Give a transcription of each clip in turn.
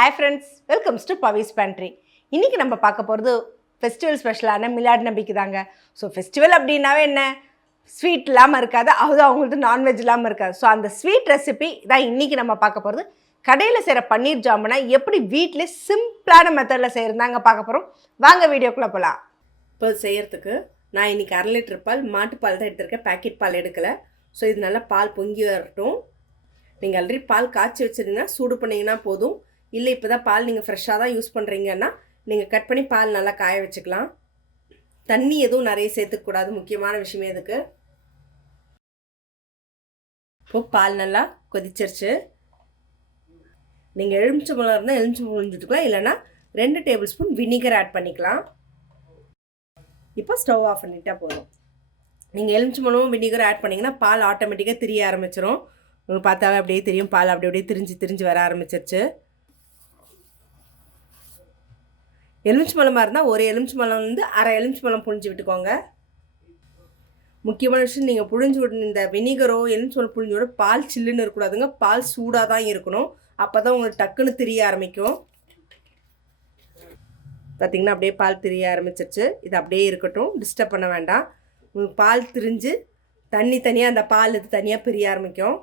Hi friends welcomes to Pavi's pantry இன்றைக்கி நம்ம பார்க்க போகிறது ஃபெஸ்டிவல் ஸ்பெஷலான மிலாட் நம்பிக்கை தாங்க. ஸோ ஃபெஸ்டிவல் அப்படின்னாவே என்ன? ஸ்வீட் இல்லாமல் இருக்காது. அது அவங்களுக்கு நான்வெஜ் இல்லாமல் இருக்காது. ஸோ அந்த ஸ்வீட் ரெசிபி தான் இன்றைக்கி நம்ம பார்க்க போகிறது கடையில் செய்கிற பன்னீர் ஜாமுனை எப்படி வீட்டிலே சிம்பிளான மெத்தடில் செய்கிறதாங்க பார்க்க போகிறோம் வாங்க வீடியோக்குள்ளே போகலாம் இப்போ செய்கிறதுக்கு நான் இன்னைக்கு அரை லிட்டர் பால் மாட்டுப்பால் தான் எடுத்திருக்கேன். பேக்கெட் பால் எடுக்கலை. ஸோ இது நல்லா பால் பொங்கி வரட்டும். நீங்கள் ஆல்ரெடி பால் காய்ச்சி வச்சுருந்தீங்கன்னா சூடு பண்ணிங்கன்னா போதும். இல்லை இப்போ தான் பால் நீங்கள் ஃப்ரெஷ்ஷாக தான் யூஸ் பண்ணுறீங்கன்னா நீங்கள் கட் பண்ணி பால் நல்லா காய வச்சுக்கலாம். தண்ணி எதுவும் நிறைய சேர்த்துக்கூடாது முக்கியமான விஷயமே இதுக்கு இப்போ பால் நல்லா கொதிச்சிருச்சு. நீங்கள் எலுமிச்சம்பழம் இருந்தால் எலுமிச்சம்பழம் புழிஞ்சிட்டுக்கலாம் இல்லைன்னா ரெண்டு டேபிள் ஸ்பூன் வினிகர் ஆட் பண்ணிக்கலாம். இப்போ ஸ்டவ் ஆஃப் பண்ணிட்டால் போதும். நீங்கள் எலுமிச்சம்பழமும் வினிகரும் ஆட் பண்ணிங்கன்னா பால் ஆட்டோமேட்டிக்காக திரிய ஆரம்பிச்சிடும் உங்களுக்கு பார்த்தாவே அப்படியே தெரியும். பால் அப்படி அப்படியே திரிஞ்சு திரிஞ்சு வர ஆரம்பிச்சிருச்சு. எலுமிச்சம்பழமாக இருந்தால் ஒரு எலுமிச்சம்பழம் வந்து அரை எலுமிச்சம்பழம் புழிஞ்சு விட்டுக்கோங்க. முக்கியமான விஷயம் நீங்கள் புழிஞ்சு விட்டு இந்த வினிகரோ எலுமிச்சம்பழம் புழிஞ்சு விட பால் சில்லுன்னு இருக்கக்கூடாதுங்க. பால் சூடாக தான் இருக்கணும். அப்போ தான் உங்களுக்கு டக்குன்னு திரிய ஆரம்பிக்கும். பார்த்திங்கன்னா அப்படியே பால் திரிய ஆரம்பிச்சிருச்சு. இது அப்படியே இருக்கட்டும். டிஸ்டர்ப் பண்ண வேண்டாம். பால் திரிஞ்சு தண்ணி தனியாக அந்த பால் இது தனியாக பிரிய ஆரம்பிக்கும்.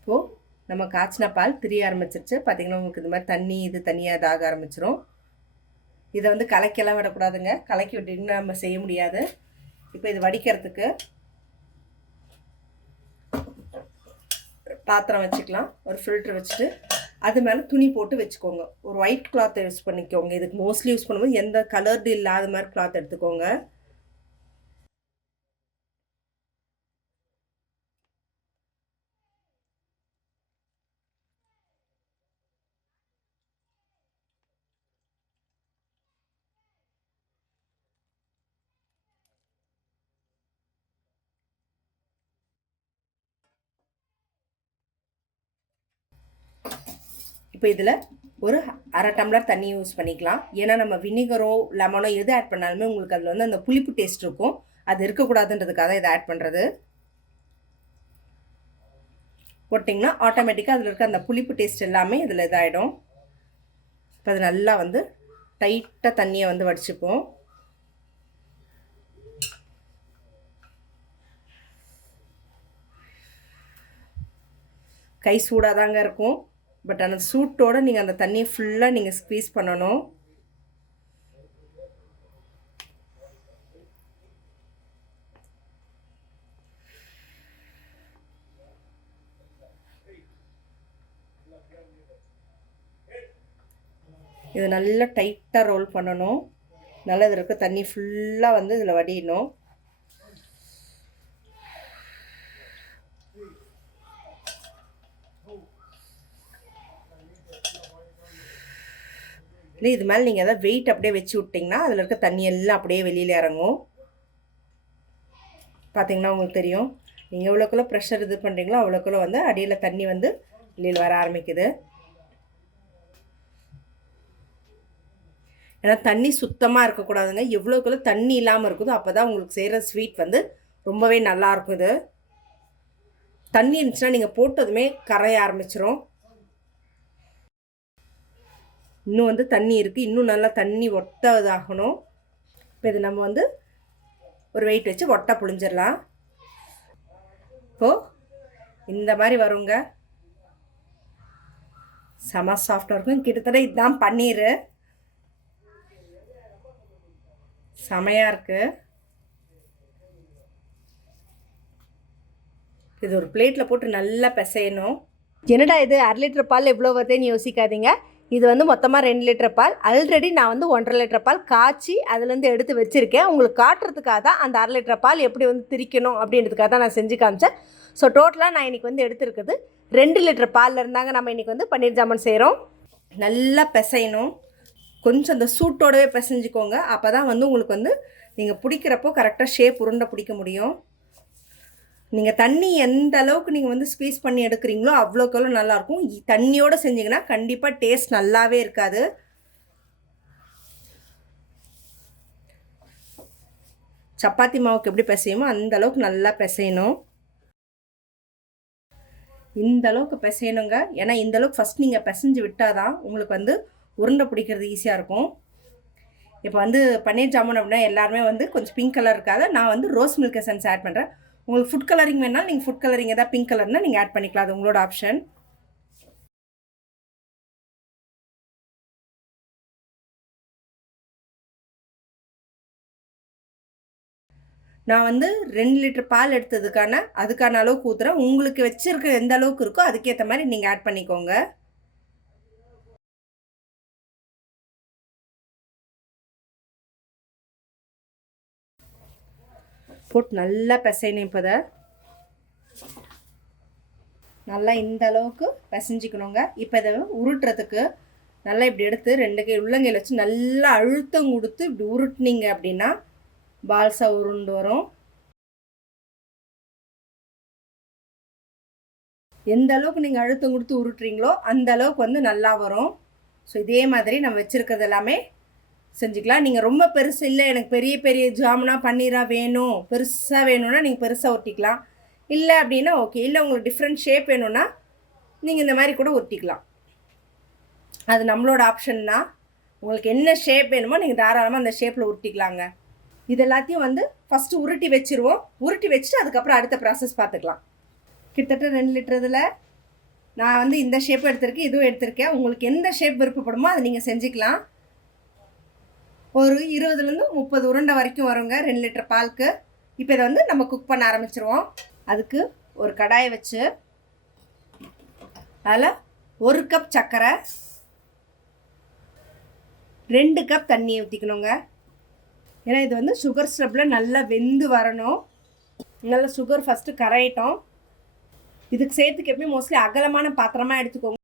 இப்போது நம்ம காய்ச்சின பால் திரிய ஆரம்பிச்சிருச்சு. பார்த்திங்கன்னா உங்களுக்கு இந்த மாதிரி தண்ணி இது தனியாக இதாக ஆரம்பிச்சிரும். இதை வந்து கலக்கியெல்லாம் விடக்கூடாதுங்க. கலக்கி விட்டிங்கன்னா நம்ம செய்ய முடியாது. இப்போ இது வடிக்கிறதுக்கு பாத்திரம் வச்சுக்கலாம். ஒரு ஃபில்ட்ரு வச்சுட்டு அது மேலே துணி போட்டு வச்சுக்கோங்க. ஒரு ஒயிட் கிளாத் யூஸ் பண்ணிக்கோங்க. இதுக்கு மோஸ்ட்லி யூஸ் பண்ணும்போது எந்த கலர்டு இல்லாத மாதிரி கிளாத் எடுத்துக்கோங்க. இப்போ இதில் ஒரு அரை டம்ளர் தண்ணி யூஸ் பண்ணிக்கலாம். ஏன்னா நம்ம வினிகரோ லெமனோ எது ஆட் பண்ணாலுமே உங்களுக்கு அதில் வந்து அந்த புளிப்பு டேஸ்ட் இருக்கும். அது இருக்கக்கூடாதுன்றதுக்காக தான் இதை ஆட் பண்ணுறது போட்டிங்கன்னா ஆட்டோமேட்டிக்காக அதில் இருக்க அந்த புளிப்பு டேஸ்ட் எல்லாமே இதில் இதாகிடும் இப்போ அது நல்லா வந்து டைட்டாக தண்ணியை வந்து வடிச்சுப்போம். கை சூடாக தாங்க இருக்கும். பட் அந்த சூட்டோடு நீங்கள் அந்த தண்ணியை ஃபுல்லாக நீங்கள் ஸ்க்வீஸ் பண்ணணும். இது நல்லா டைட்டாக ரோல் பண்ணணும். நல்லா இது இருக்க. தண்ணி ஃபுல்லாக வந்து இதில் வடியணும். இல்லை இது மேலே நீங்கள் எதாவது வெயிட் அப்படியே வச்சு விட்டிங்கன்னா அதில் இருக்க தண்ணி எல்லாம் அப்படியே வெளியில் இறங்கும். பார்த்தீங்கன்னா உங்களுக்கு தெரியும். நீங்கள் எவ்வளோக்குள்ள ப்ரெஷர் இது பண்ணுறீங்களோ அவ்வளோக்குள்ள வந்து அடியில் தண்ணி வந்து வெளியில் வர ஆரம்பிக்குது. ஏன்னா தண்ணி சுத்தமாக இருக்கக்கூடாதுங்க. எவ்வளோக்குள்ள தண்ணி இல்லாமல் இருக்குதோ அப்போ தான் உங்களுக்கு செய்கிற ஸ்வீட் வந்து ரொம்பவே நல்லாயிருக்கும் இது. தண்ணி இருந்துச்சுன்னா நீங்கள் போட்டதுமே கரைய ஆரம்பிச்சிரும். இன்னும் வந்து தண்ணி இருக்குது இன்னும் நல்லா தண்ணி ஒட்டதாகணும். இப்போ இது நம்ம வந்து ஒரு வெயிட் வச்சு ஒட்டை புழிஞ்சிடலாம். இப்போது இந்த மாதிரி வருங்க. செம சாஃப்டாக இருக்கும். கிட்டத்தட்ட இதுதான் பன்னீர். செமையாக இருக்குது இது ஒரு பிளேட்டில் போட்டு நல்லா பிசையணும். என்னடா இது? அரை லிட்டர் பால் எவ்வளோ வருதுன்னு யோசிக்காதீங்க. இது வந்து மொத்தமாக ரெண்டு லிட்டர் பால். ஆல்ரெடி நான் வந்து ஒன்றரை லிட்டர் பால் காய்ச்சி அதுலேருந்து எடுத்து வச்சுருக்கேன். உங்களுக்கு காட்டுறதுக்காக தான் அந்த அரை லிட்டர் பால் எப்படி வந்து திரிக்கணும் அப்படின்றதுக்காக தான் நான் செஞ்சு காமிச்சேன். ஸோ டோட்டலாக நான் இன்றைக்கி வந்து எடுத்துருக்குது ரெண்டு லிட்டர் பாலில் இருந்தாங்க. நம்ம இன்றைக்கி வந்து பன்னீர் ஜாமன் செய்கிறோம் நல்லா பிசையணும். கொஞ்சம் அந்த சூட்டோடவே பிசைஞ்சுக்கோங்க. அப்போ தான் வந்து உங்களுக்கு வந்து நீங்கள் பிடிக்கிறப்போ கரெக்டாக ஷேப் உருண்டை பிடிக்க முடியும். நீங்கள் தண்ணி எந்த அளவுக்கு நீங்கள் வந்து ஸ்queeze பண்ணி எடுக்கிறீங்களோ அவ்வளோக்கு அவ்வளோ நல்லாயிருக்கும். தண்ணியோடு செஞ்சீங்கன்னா கண்டிப்பாக டேஸ்ட் நல்லாவே இருக்காது. சப்பாத்தி மாவுக்கு எப்படி பிசையுமோ அந்த அளவுக்கு நல்லா பிசையணும். இந்த அளவுக்கு பிசையணுங்க. ஏன்னா இந்த அளவுக்கு ஃபஸ்ட் நீங்கள் பிசைஞ்சு விட்டால் தான் உங்களுக்கு வந்து உருண்டை பிடிக்கிறது ஈஸியாக இருக்கும். இப்போ வந்து பன்னீர் ஜாமுன் அப்படின்னா எல்லாருமே வந்து கொஞ்சம் பிங்க் கலர் இருக்காது. நான் வந்து ரோஸ் மில்க் எசன்ஸ் ஆட் பண்ணுறேன் உங்களுக்கு ஃபுட் கலரிங் வேணாலும் நீங்கள் ஃபுட் கலரிங் எதாவது பிங்க் கலர்னால் நீங்கள் ஆட் பண்ணிக்கலாம். அது உங்களோட ஆப்ஷன் நான் வந்து ரெண்டு லிட்டர் பால் எடுத்ததுக்கான அதுக்கான அளவுக்கு ஊற்றுறேன் உங்களுக்கு வச்சுருக்க எந்த அளவுக்கு இருக்கோ அதுக்கேற்ற மாதிரி நீங்கள் ஆட் பண்ணிக்கோங்க. போட்டு நல்லா பிசையணும் இப்போ நல்லா இந்த அளவுக்கு பிசைஞ்சிக்கணுங்க. இப்போ இதை உருட்டுறதுக்கு நல்லா இப்படி எடுத்து ரெண்டு கை உள்ளங்கையில் வச்சு நல்லா அழுத்தம் கொடுத்து இப்படி உருட்டுனீங்க அப்படின்னா பால்சா உருண்டு வரும். எந்த அளவுக்கு நீங்கள் அழுத்தம் கொடுத்து உருட்டுறீங்களோ அந்த அளவுக்கு வந்து நல்லா வரும். ஸோ இதே மாதிரி நம்ம வச்சுருக்கிறது எல்லாமே செஞ்சுக்கலாம். நீங்கள் ரொம்ப பெருசு இல்லை எனக்கு பெரிய பெரிய ஜாமுனாக பன்னீராக வேணும். பெருசாக வேணும்னா நீங்கள் பெருசாக ஒட்டிக்கலாம் இல்லை அப்படின்னா ஓகே இல்லை உங்களுக்கு டிஃப்ரெண்ட் ஷேப் வேணும்னா நீங்கள் இந்த மாதிரி கூட ஒட்டிக்கலாம் அது நம்மளோட ஆப்ஷன் தான். உங்களுக்கு என்ன ஷேப் வேணுமோ நீங்கள் தாராளமாக அந்த ஷேப்பில் உருட்டிக்கலாங்க. இது எல்லாத்தையும் வந்து ஃபஸ்ட்டு உருட்டி வச்சுருவோம். உருட்டி வச்சுட்டு அதுக்கப்புறம் அடுத்த ப்ராசஸ் பார்த்துக்கலாம். கிட்டத்தட்ட ரெண்டு லிட்டர் இதில் நான் வந்து இந்த ஷேப் எடுத்திருக்கேன் இதுவும் எடுத்திருக்கேன். உங்களுக்கு எந்த ஷேப் விருப்பப்படுமோ அதை நீங்கள் செஞ்சுக்கலாம். ஒரு இருபதுலேருந்து முப்பது உருண்டை வரைக்கும் வருங்க ரெண்டு லிட்டர் பாலுக்கு. இப்போ இதை வந்து நம்ம குக் பண்ண ஆரம்பிச்சிருவோம். அதுக்கு ஒரு கடாயை வச்சு அதில் ஒரு கப் சர்க்கரை ரெண்டு கப் தண்ணியை ஊற்றிக்கணுங்க ஏன்னா இது வந்து சுகர் ஸ்டப்பில் நல்லா வெந்து வரணும். நல்லா சுகர் ஃபஸ்ட்டு கரையிட்டோம். இதுக்கு சேர்த்துக்கு எப்பயும் மோஸ்ட்லி அகலமான பாத்திரமாக எடுத்துக்கோங்க.